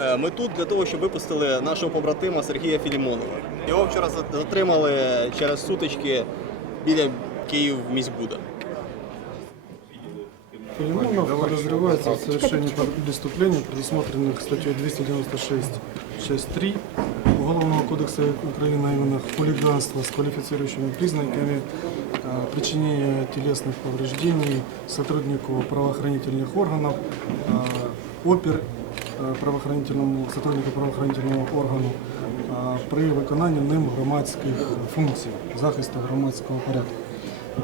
Е, Ми тут для того, щоб випустили нашого побратима Сергія Філімонова. Його вчора за- затримали через сутички біля Київ міськбуда. Филимонов подозревается в совершении преступлений, предусмотренных статьей 296.6.3 Уголовного кодекса Украины, а именно хулиганство с квалифицирующими признаками, а, причинение телесных повреждений сотруднику правоохранительных органов, а, опер а, правоохранительному сотруднику правоохранительного органу а, при виконанні ним громадських функцій захисту громадського порядку.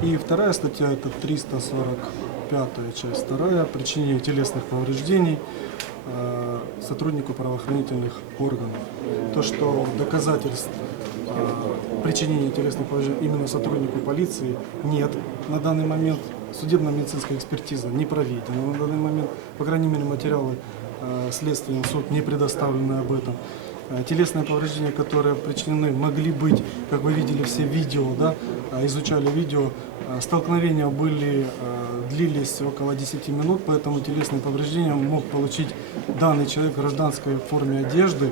И вторая статья это 345 часть вторая причинение телесных повреждений э, сотруднику правоохранительных органов. То, что доказательств э, причинения телесных повреждений именно сотруднику полиции нет на данный момент. Судебно-медицинская экспертиза не проведена на данный момент. По крайней мере, материалы э, следствием суд не предоставлены об этом. Э, Телесные повреждения, которые причинены, могли быть, как вы видели все видео, да, э, изучали видео, э, столкновения были, э, длились около 10 минут, поэтому телесные повреждения мог получить данный человек в гражданской форме одежды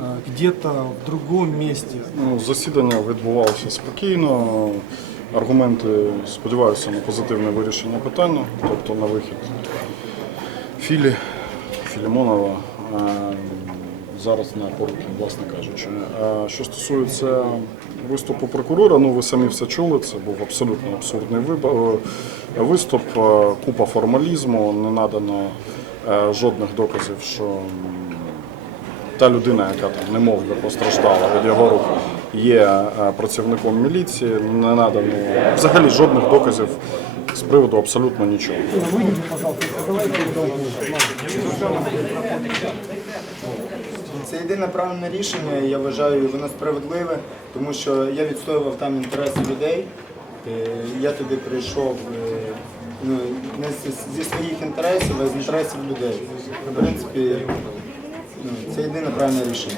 э, где-то в другом месте. Ну, засідання відбувалося спокійно. Аргументи сподіваюся на позитивне вирішення питання, тобто на вихід Філі, Філімонова. е, Зараз на поруки, власне кажучи. Е, Що стосується виступу прокурора, ну ви самі все чули, це був абсолютно абсурдний е, виступ, купа формалізму, не надано жодних доказів, що та людина, яка там немовля постраждала від його рук, є працівником міліції, не надано взагалі жодних доказів з приводу абсолютно нічого. Це єдине правильне рішення, я вважаю, воно справедливе, тому що я відстоював там інтереси людей. Е, Я туди прийшов е, ну, не зі своїх інтересів, а з інтересів людей. В принципі, ну, це єдине правильне рішення.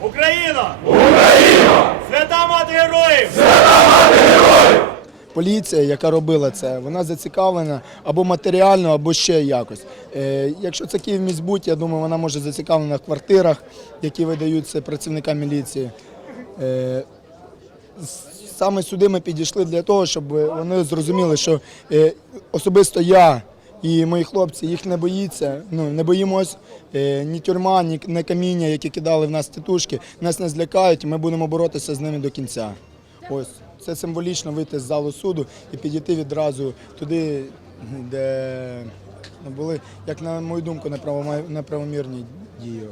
Україна! Україна! Свята мати героїв! Поліція, яка робила це, вона зацікавлена або матеріально, або ще якось. Е, якщо це Київ міськбудь, я думаю, вона може зацікавлена в квартирах, які видаються працівникам міліції. Е, саме сюди ми підійшли для того, щоб вони зрозуміли, що е, особисто я і мої хлопці їх не боїться. Ну не боїмось е, ні тюрма, ні, ні каміння, які кидали в нас тітушки, нас не злякають. Ми будемо боротися з ними до кінця. Ось це символічно вийти з залу суду і підійти відразу туди, де ну, були, як на мою думку, неправомірні дії.